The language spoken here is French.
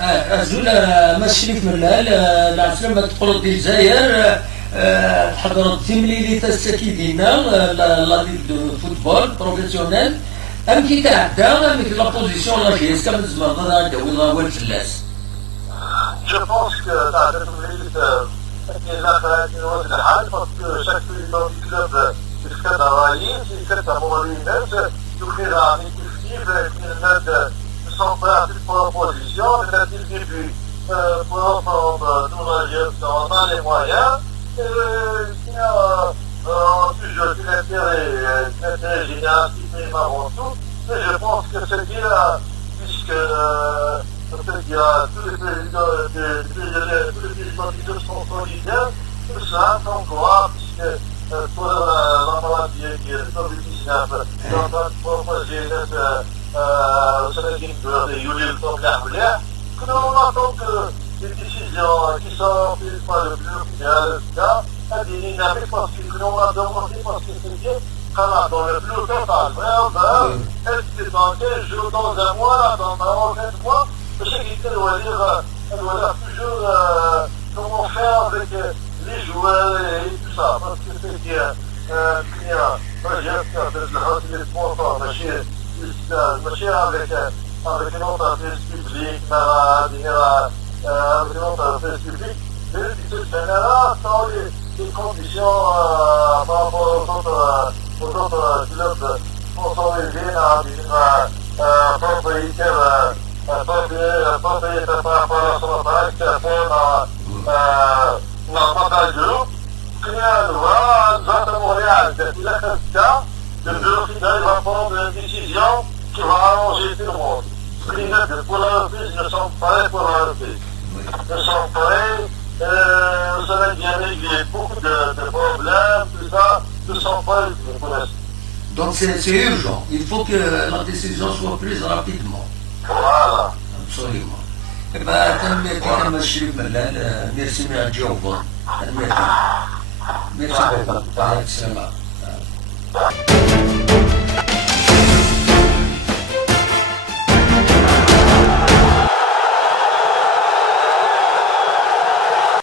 أزول ماشي في ملال العسلة ما تقول دي الجزائر حضرت تيمليلي تسكي دينا لا ليغ دو فوتبول بروفيسيونيل ام كي تعدى ام لا بوزيسيون لا كيس كم زمان ضد ولا ول فلاس. Je pense que la République est là dans le Hal parce que chaque président du club fait travailler, c'est fait pour lui-même, d'ouvrir un effectif qui met son place pour l'opposition, c'est-à-dire dès le début, pour prendre tout le gestion dans les moyens, qui a toujours l'intérêt général qui prime avant tout, et je pense que c'est bien, puisque peut-être qu'il y a tous les présidents du club sont solidaires, tout ça, donc voilà, puisque pour la maladie qui est COVID-19, est en train de proposer au Sénégal de Yulil Tongahoulia, que nous attendons que les décisions qui sont prises par le club, a des dynamiques parce que nous avons demandé parce que c'est bien dans le plus total. Est-ce que dans 15 jours, dans un mois, dans 20 mois, le sécurité doit dire toujours comment faire avec les joueurs et tout ça. Parce que c'est bien, il y a un geste de sponsors, avec une entreprise publique, avec une entreprise publique, et de ce fait-là, dans les conditions par rapport aux autres clubs sponsorisés dans une propriétaire propriétaire par rapport à son travail qui a fait dans Montage Group, qui a nous à Montréal, depuis la capitale, le bureau final va prendre une décision qui va arranger tout le monde. Pour la reprise, nous sommes prêts pour la reprise. Nous sommes prêts, vous savez bien il y a beaucoup de problèmes, tout ça, nous sommes prêts pour l'instant. Donc c'est urgent, il faut que la décision soit prise rapidement. Voilà. Absolument. Eh bien, تنميتي كما الشريف ملال ميرسي من الجوفون تنميتي. ميرسي. السلام.